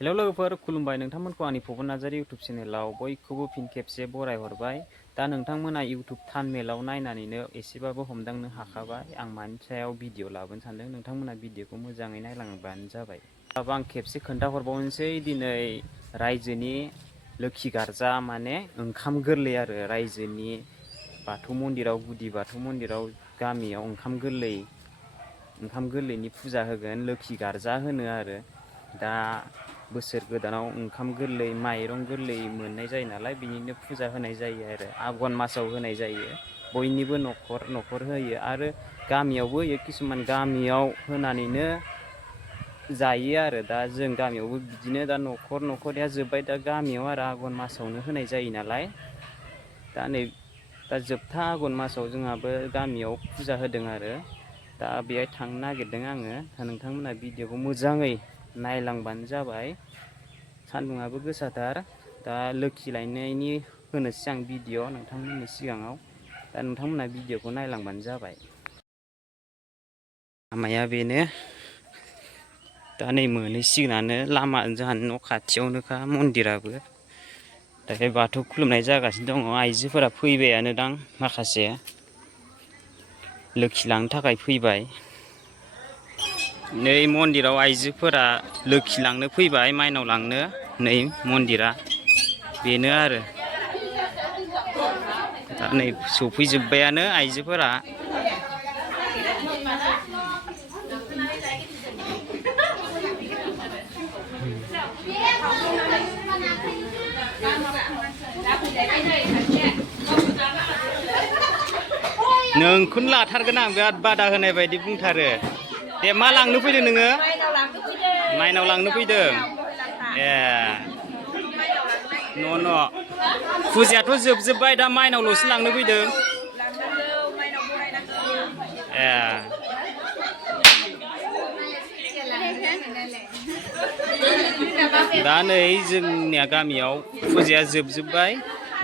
Hello लोगोफोर खुलुमबाय नोंथांमोनखौ आंनि पवन नार्जारी इउट्युब चेनेलाव बयखौबो फिन खेबसे बरायहरबाय। दा नोंथांमोना इउट्युब थाम्बनेलाव नायनानैनो एसेबाबो हमदांनो हाखाबाय आं मानि सायाव भिडिअ लाबोनो सानदों। नोंथांमोना भिडिअखौ मोजाङै नायलांबानो जाबाय। आं खेबसे खोन्थाहरबावनोसै दिनै रायजोनि लोखि गार्जा माने ओंखाम गोरलै आरो रायजोनि बाथौ मन्दिराव गुदि बाथौ मन्दिराव गामियाव ओंखाम गोरलैनि फुजा होगोन लोखि गार्जा होनो आरो। दा बोसोर गोदानाव ओंखाम गोरलै माइरं गोरलै मोननाय जायो नालाय बिनिनो फुजा होनाय जायो आरो आघन मासाव होनाय जायो। बयनिबो न'खर न'खर होयो आरो गामियावबो होयो किसुमान गामियाव होनानैनो जायो आरो दा जों गामियावबो बिदिनो दा न'खर न'खरया जोब्बाय दा गामियाव आरो आघन मासावनो होनाय जायो नालाय दा जोबथा आघन मासाव जोंहाबो गामियाव फुजा होदों आरो दा बेहाय थांनो नागिरदों आङो। नोंथांमोना भिडिअखौ मोजाङै नायलांबानो जाबाय। सान्दुङाबो गोसाथार दा लोखि लायनायनि होनोसै आं भिडिअ नोंथांमोननि सिगाङाव। दा नोंथांमोना भिडिअखौ नायलांबानो जाबाय। लामाया बेनो दा नै मोनहैसिगोनानो लामा जोंहानि न' खाथियावनोखा मन्दिराबो। दाहाय बाथौ खुलुमनाय जागासिनो दङ। आइजोफोरा फैबायानो दां माखासे लोखि लांनो थाखाय फैबाय। नै मन्दिराव आइजोफोरा लोखि लांनो फैबाय माइनाव लांनो। नै मन्दिरा बेनो आरो दा नै सफैजोब्बायानो आइजोफोरा। नोंखौनो लाथारगोन आं बिराद बादा होनाय बायदि बुंथारो। दे मा लांनो फैदों नोङो? माइनाव लांनो फैदों। ए न' फुजायाथ' जोबजोब्बाय दा माइनावल'सो लांनो फैदों। ए दा नै जोंनिया गामियाव फुजाया जोबजोब्बाय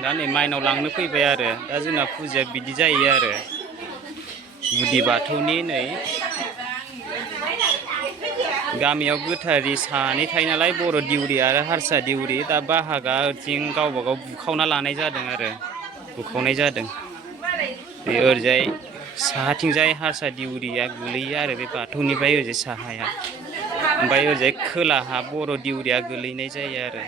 दा नै माइनाव लांनो फैबाय आरो दा जोंना फुजाया बिदि जायो आरो गुदि बाथौनि नै गामियाव गोथारि सानै थायो नालाय बर' दिउरि आरो हारसा दिउरि दा बाहागा ओरैथिं गावबागाव बुखावना लानाय जादों आरो बुखावनाय जादों। बे ओरैजाय साहाथिंजाय हारसा दिउरिया गोलैयो आरो बे बाथौनिफ्राय ओरैजाय साहाया। ओमफ्राय ओरैजाय खोलाहा बर' दिउरिया गोलैनाय जायो आरो।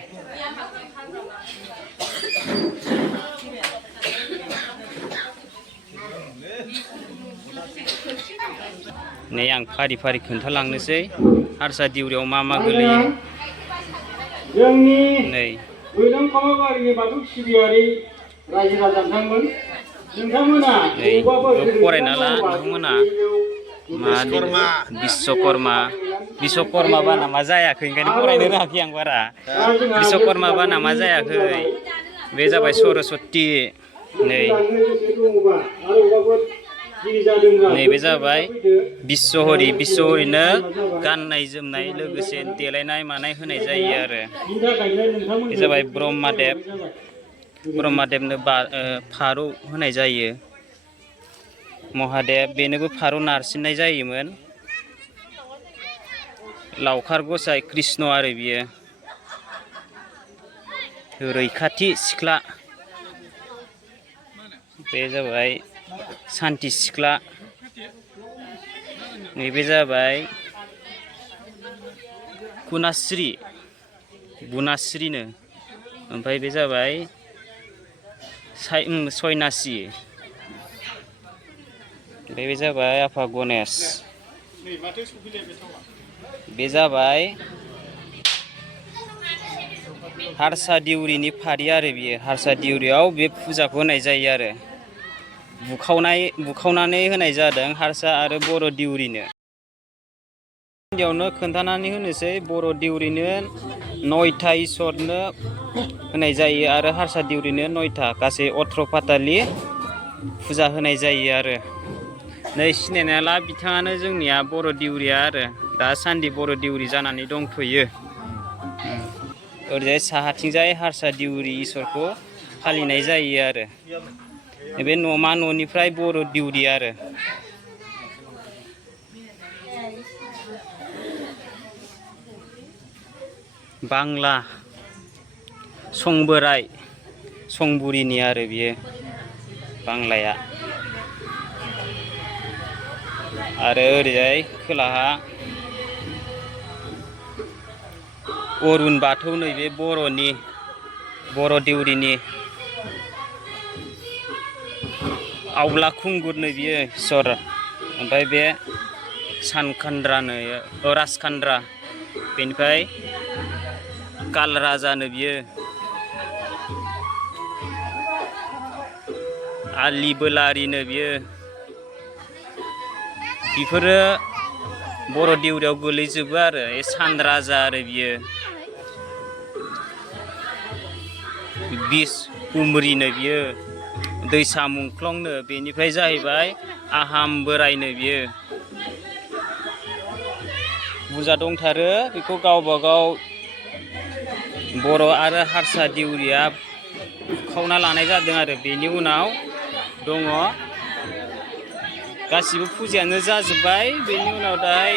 नै आं फारि फारि खोन्थालांनोसै हारसा दिउरियाव मा मा गोलैयो। जोंनि नै बारिनि बाथौ सिबियारि रायजो राजा नोंथांमोना नै फरायना ला नोंथांमोना मा बिश्वकर्मा बा नामा जायाखै ओंखायनो फरायनो रोङाखै आं बारा। बिश्वकर्मा बा नामा जायाखै बे जाबाय सरस्वती। नैबे जाबाय बिस्वहरि बिस्वहरिनो गाननाय जोमनाय लोगोसे देलायनाय मानाय होनाय जायो आरो। बे जाबाय ब्रह्मदेबनो फारौ होनाय जायो। महादेब बेनोबो फारौ नारसिननाय जायोमोन। लावखार गसाइ कृष्ण आरो बियो रैखाथि सिख्ला। बे जाबाय सान्थि सिख्ला। नैबे जाबाय बुनास्रिनो ओमफ्राय बे जाबाय सयनासि। बे जाबाय आफा गनेश। बे जाबाय हारसा दिउरिनि फारि आरो बियो हारसा दिउरियाव बे फुजाखौ होनाय जायो आरो बुखावनानै होनाय जादों हारसा आरो बर' दिउरिनो। गिबियावनो खोन्थानानै होनोसै बर' दिउरिनो 9था इसोरनो होनाय जायो आरो हारसा दिउरिनो 9था गासै 18 फाथालि फुजा होनाय जायो आरो। नै सिनायना ला बिथाङानो जोंनिया बर' दिउरिया आरो दासान्दि बर' दिउरि जानानै दंथ'यो। ओरैजाय साहाथिंजाय हारसा दिउरि इसोरखौ फालिनाय जायो आरो बे न'मा न'निफ्राय बर' दिउरि आरो। बांला संबोराय संबुरिनि आरो बियो बांलाया। आरो ओरैजाय खोलाहा अरुण बाथौ नैबे बर'नि बर' देउरिनि आवला खुंगुरनो बियो इसोर। ओमफ्राय बे सानखान्द्रानो राजखान्द्रा बेनिफ्राय काल राजानो बियो आलि बोलारिनो बियो बेफोरो बर' देउरियाव गोलैजोबो आरो ए सान राजा आरो बियो बिस कुमरिनो बियो दैसा मुंख्लंनो बेनिफ्राय जाहैबाय आहाम बोरायनो बियो बुरजा दंथारो बेखौ गावबागाव बर' आरो हारसा देउरिया खावना लानाय जादों आरो बेनि उनाव दङ गासिबो फुजायानो जाजोब्बाय बेनि उनाव दाय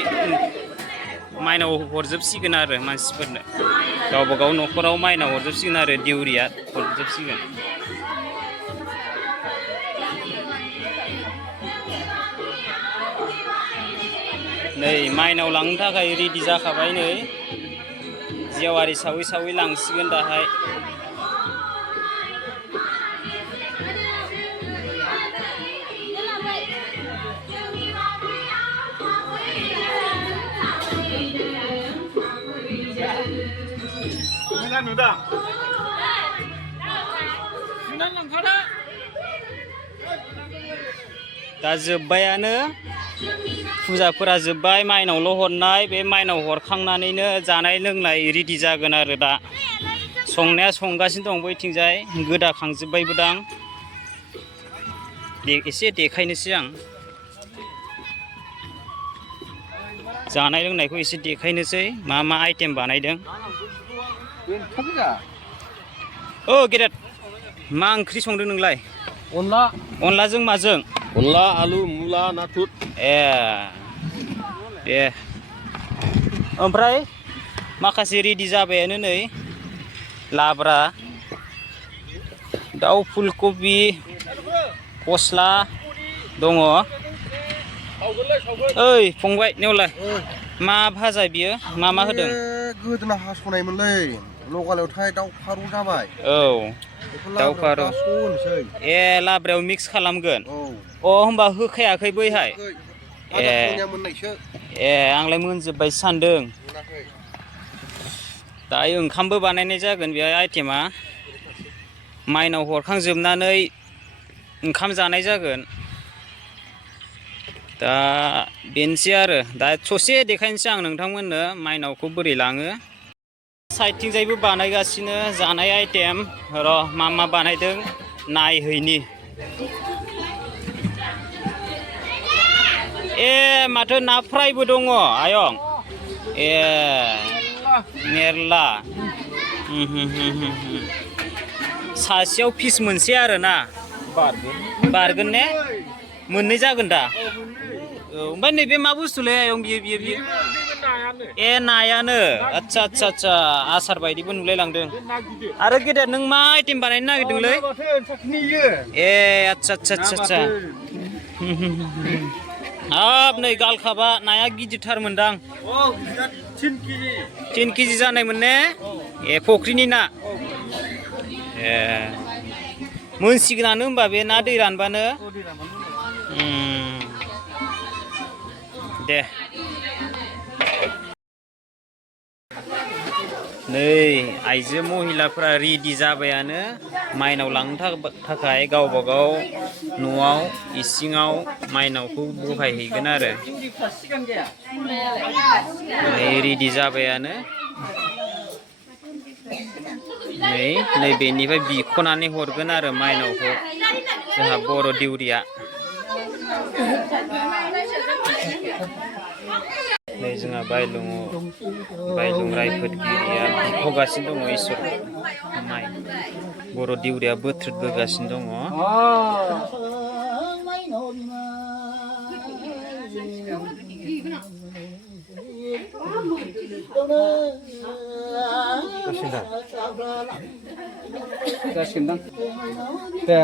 माइनाव हरजोबसिगोन आरो मानसिफोरनो गावबागाव न'खराव माइनाव हरजोबसिगोन आरो देउरिया हरजोबसिगोन। नै माइनाव लांनो थाखाय रेडि जाखाबाय नै जेवारि सावै सावै लांसिगोन दाहाय। दा जोब्बायानो फुजाफोरा जोब्बाय माइनावल' हरनाय बे माइनाव हरखांनानैनो जानाय लोंनाय रेडि जागोन आरो दा संनाया संगासिनो दं बैथिंजाय गोदाखांजोब्बायबो दां एसे देखायनोसै आं जानाय लोंनायखौ एसे देखायनोसै मा मा आइटेम बानायदों। औ गेदेर मा ओंख्रि संदों नोंलाय? अनला अनलाजों माजों? अनला आलु मुला नाथुर। ए दे ओमफ्राय माखासे रेडि जाबायानो नै लाब्रा दाउ फुलकबि फस्ला दङ। ओइ फंबाय नेवलाय मा भाजा बियो मा मा होदों? गोदोना हास'नायमोनलै लगालायावथाय दाउ फारौ जाबाय। औ दाउ फारौ ए लाब्रायाव मिक्स खालामगोन। औ अ होमबा होखायाखै बैहाय ए ए आंलाय मोनजोब्बाय सानदों। दायो ओंखामबो बानायनाय जागोन बेहाय आइटेमा माइनाव हरखांजोबनानै ओंखाम जानाय जागोन। दा बेनोसै आरो दा ससे देखायनोसै आं नोंथांमोननो माइनावखौ बोरै लाङो। साइडथिंजायबो बानायगासिनो जानाय आइटेम र' मा मा बानायदों नायहैनि। ए माथो ना फ्रायबो दङ आयं ए मेरला सासेयाव पिस मोनसे आरोना बारगोन ने मोननै जागोन दा औ ओमफ्राय नैबे मा बुस्थुलै आयं बियो ए नायानो आच्छा आच्छा आच्छा आसार बायदिबो नुलायलांदों। आरो गेदेर नों मा आइटेम बानायनो नागिरदोंलै? ए आच्छा आच्छा आच्छा हाब नै गालखाबा नाया गिदिरथारमोनदां 3 केजि जानायमोन ने ए फुख्रिनि ना ए मोनसिगोनानो होमबा बे ना दै रानबानो दे नै आइजो महिलाफोरा रेडि जाबायानो माइनाव लांनो थाखाय गावबागाव न'आव इसिङाव माइनावखौ बहायहैगोन आरो नै रेडि जाबायानो नै बेनिफ्राय बिख'नानै हरगोन आरो माइनावखौ जोंहा बर' देउरिया। नै जोंहा बायलुं रायफोदगिरिया बिख'गासिनो दङ इसोरखौ माइ बर' देउरिया बोथ्रोदबोगासिनो दङ। जासिगोनदां दे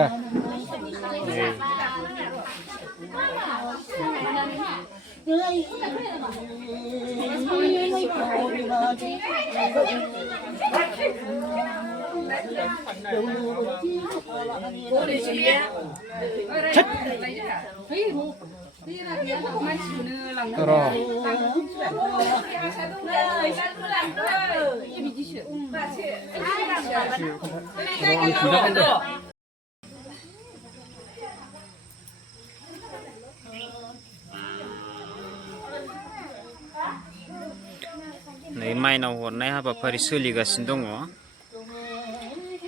नै माइनाव हरनाय हाबाफारि सोलिगासिनो दङ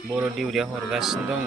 बर' दिउरिया हरगासिनो दङ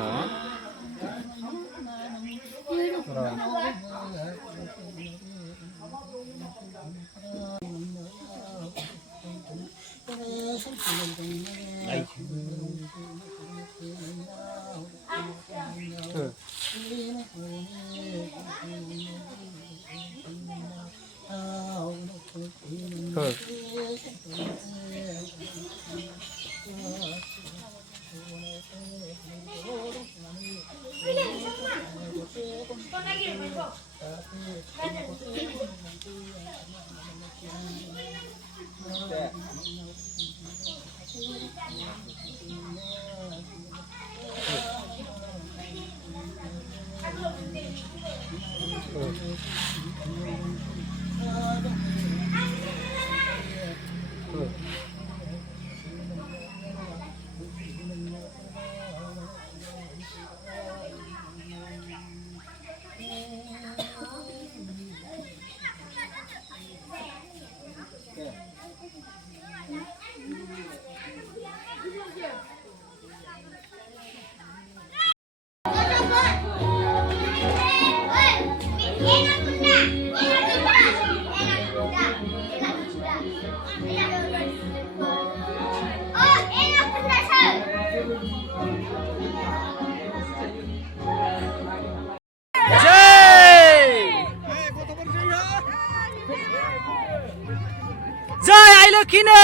जय आई लक्ष्मी ने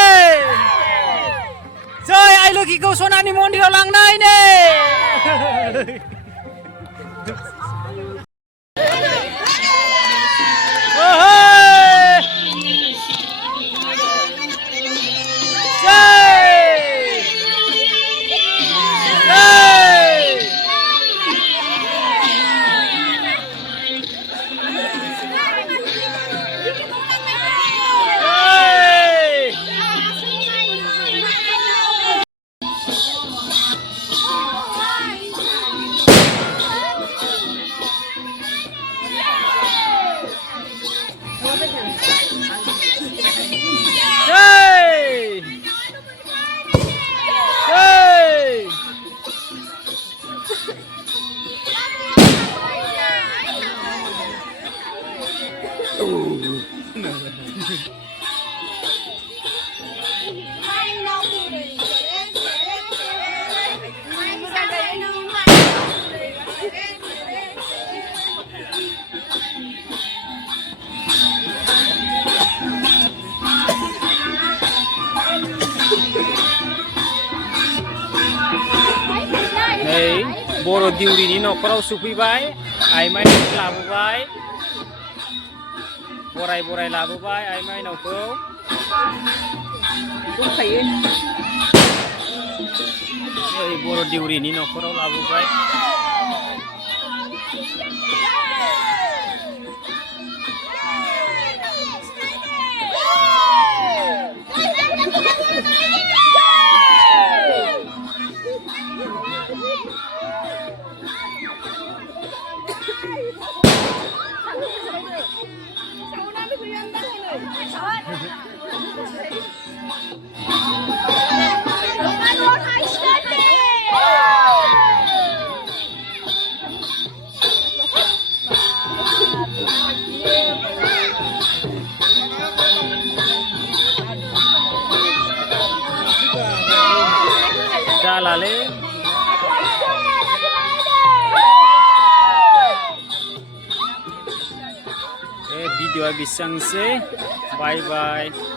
जय आई लक्ष्मी को सनानि मन्दिराव लांनाय ने बर' दिउरिनि न'खराव सफैबाय आइ माइनावखौ लाबोबाय बराय बराय लाबोबाय आइ माइनावखौ दंखायो बर' दिउरिनि न'खराव लाबोबाय जालालै भिडिअआ बेसेबांसै बाय बाय